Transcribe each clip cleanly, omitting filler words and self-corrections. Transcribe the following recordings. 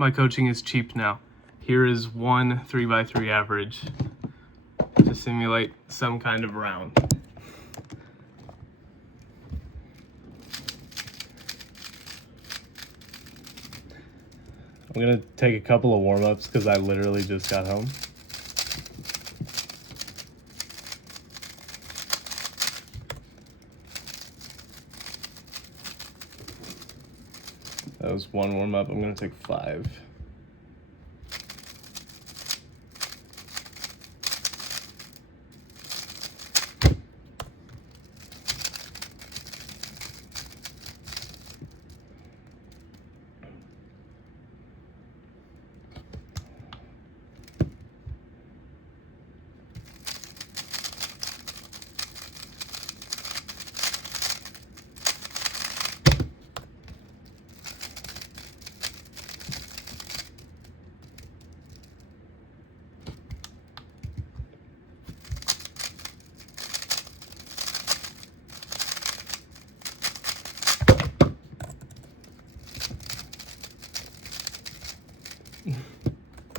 my coaching is cheap now. Here is one 3x3 average to simulate some kind of round. I'm gonna take a couple of warm-ups because I literally just got home. That was one warm-up. I'm gonna take 5.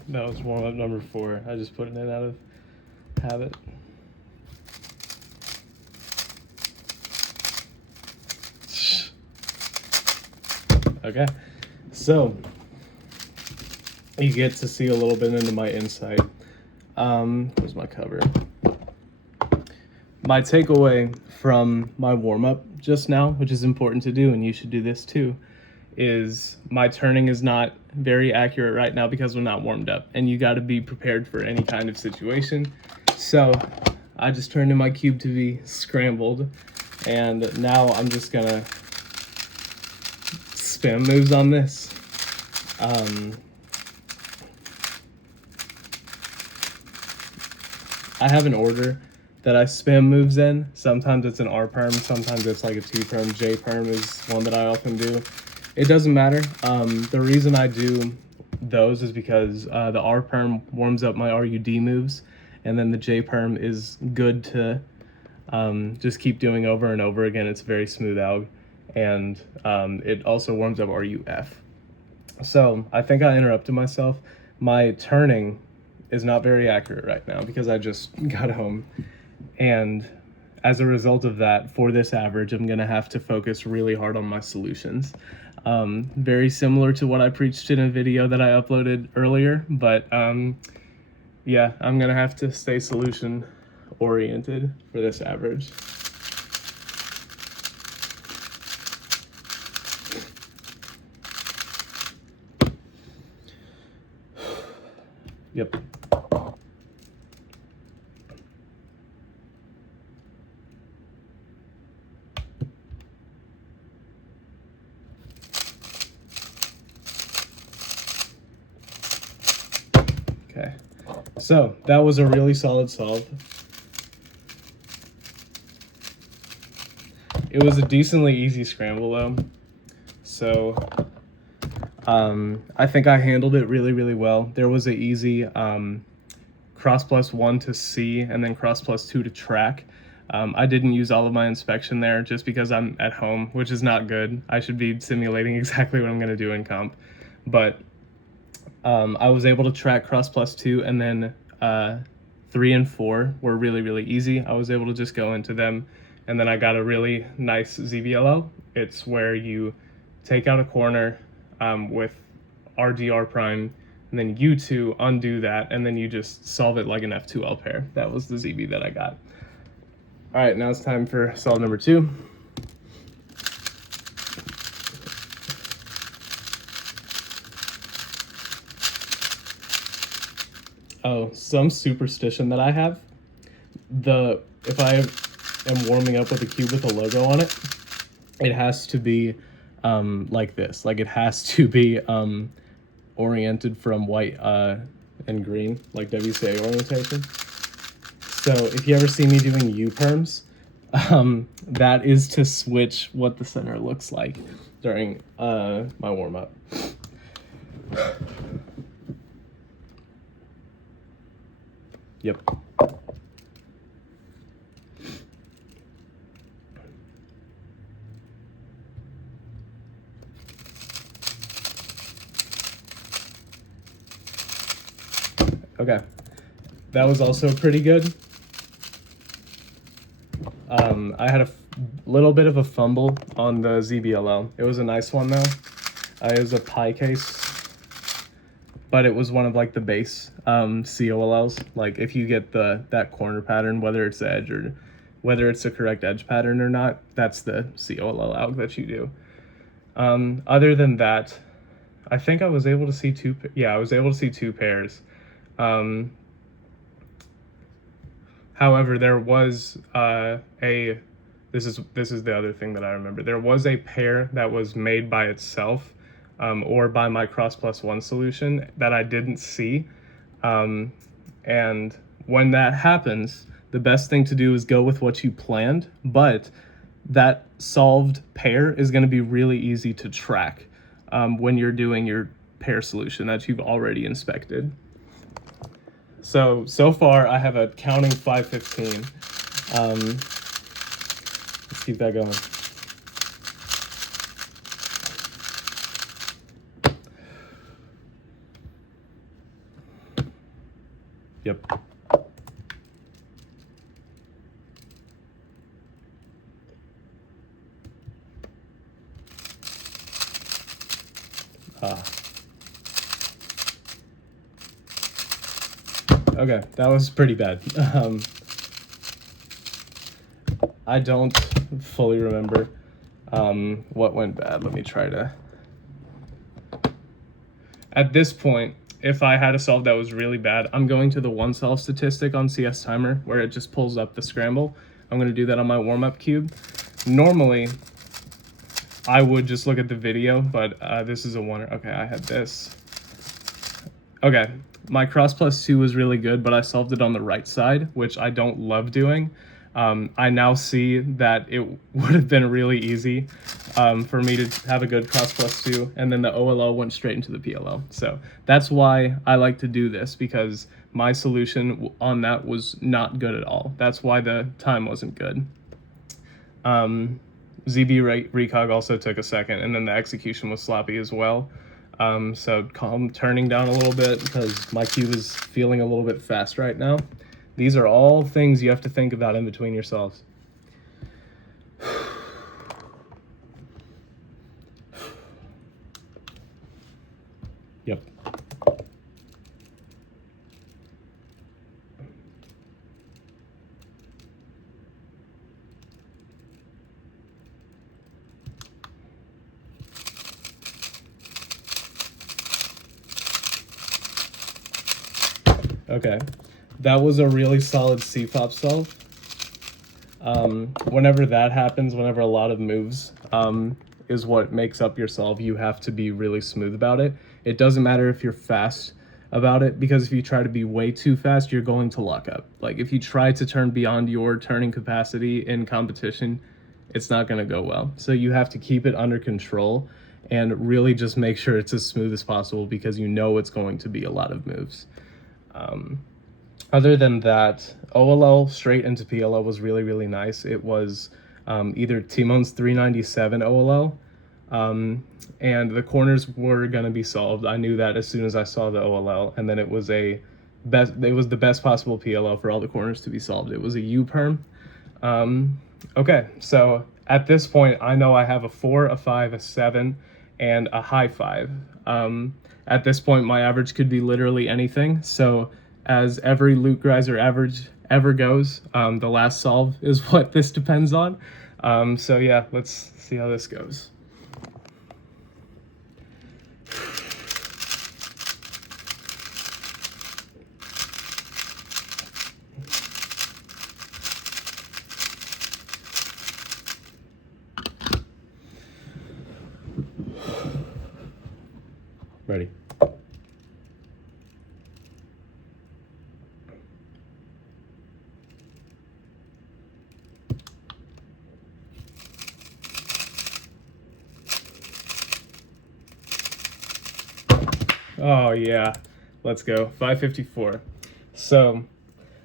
That was warm-up number 4. I just put it in out of habit. Okay, so you get to see a little bit into my insight. Where's my cover? My takeaway from my warm-up just now, which is important to do, and you should do this too, is my turning is not very accurate right now because I'm not warmed up, and you got to be prepared for any kind of situation. So I just turned in my cube to be scrambled, and now I'm just gonna spam moves on this. I have an order that I spam moves in. Sometimes it's an R perm, sometimes it's like a T perm. J perm is one that I often do. It doesn't matter. The reason I do those is because the R perm warms up my RUD moves, and then the J perm is good to just keep doing over and over again. It's very smooth alg, and it also warms up RUF. So I think I interrupted myself. My turning is not very accurate right now because I just got home, and as a result of that, for this average, I'm gonna have to focus really hard on my solutions. Very similar to what I preached in a video that I uploaded earlier, but yeah, I'm gonna have to stay solution oriented for this average. Yep. Okay, so that was a really solid solve. It was a decently easy scramble though, so I think I handled it really, really well. There was an easy cross +1 to C and then cross +2 to track. I didn't use all of my inspection there just because I'm at home, which is not good. I should be simulating exactly what I'm gonna do in comp, but I was able to track cross +2, and then 3 and 4 were really, really easy. I was able to just go into them, and then I got a really nice ZVLO. It's where you take out a corner with RDR prime, and then U2 undo that, and then you just solve it like an F2L pair. That was the ZV that I got. All right, now it's time for solve number 2. Oh, some superstition that I have. If I am warming up with a cube with a logo on it, it has to be like this. Like it has to be oriented from white and green, like WCA orientation. So if you ever see me doing U-perms, that is to switch what the center looks like during my warm-up. Yep. Okay, that was also pretty good. I had a little bit of a fumble on the ZBLL. It was a nice one though. It was a pie case, but it was one of like the base COLLs. Like if you get that corner pattern, whether it's the edge or whether it's the correct edge pattern or not, that's the COLL alg that you do. Other than that, I think I was able to see two. Yeah, I was able to see two pairs. However, there was this is the other thing that I remember. There was a pair that was made by itself, or by my Cross+1 solution that I didn't see. And when that happens, the best thing to do is go with what you planned, but that solved pair is going to be really easy to track when you're doing your pair solution that you've already inspected. So far I have a counting 515. Let's keep that going. Yep. Okay, that was pretty bad. I don't fully remember what went bad. Let me try to... At this point, if I had a solve that was really bad, I'm going to the one solve statistic on csTimer where it just pulls up the scramble. I'm going to do that on my warm-up cube. Normally, I would just look at the video, but this is a one. Okay, I had this. Okay, my Cross+2 was really good, but I solved it on the right side, which I don't love doing. I now see that it would have been really easy for me to have a good Cross+2, and then the OLL went straight into the PLL. So that's why I like to do this, because my solution on that was not good at all. That's why the time wasn't good. ZB recog also took a second, and then the execution was sloppy as well. So calm turning down a little bit because my cube is feeling a little bit fast right now. These are all things you have to think about in between your solves. Yep. Okay, that was a really solid CFOP solve. Whenever that happens, whenever a lot of moves is what makes up your solve, you have to be really smooth about it. It doesn't matter if you're fast about it, because if you try to be way too fast, you're going to lock up. Like if you try to turn beyond your turning capacity in competition, it's not going to go well. So you have to keep it under control and really just make sure it's as smooth as possible, because you know it's going to be a lot of moves. Other than that, OLL straight into PLL was really, really nice. It was either Timon's 397 OLL, and the corners were going to be solved. I knew that as soon as I saw the OLL, and then it was the best possible PLL for all the corners to be solved. It was a U-perm. Okay, so at this point, I know I have a 4, a 5, a 7, and a high 5. At this point, my average could be literally anything. So as every Loot Greiser average ever goes, the last solve is what this depends on. So yeah, let's see how this goes. Ready. Oh yeah, let's go. 554. So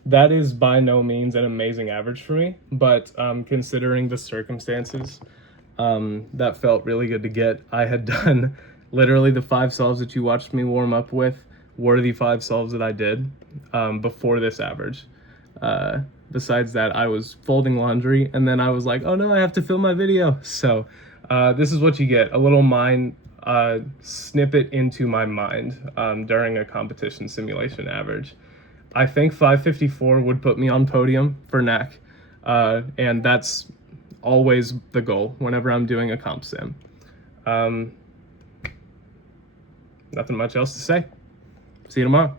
that is by no means an amazing average for me, but considering the circumstances, that felt really good to get. I had done literally the 5 solves that you watched me warm up with worthy 5 solves that I did before this average. Besides that, I was folding laundry, and then I was like, oh no, I have to film my video. So this is what you get, a little snippet into my mind during a competition simulation average. I think 554 would put me on podium for NAC, and that's always the goal whenever I'm doing a comp sim. Nothing much else to say. See you tomorrow.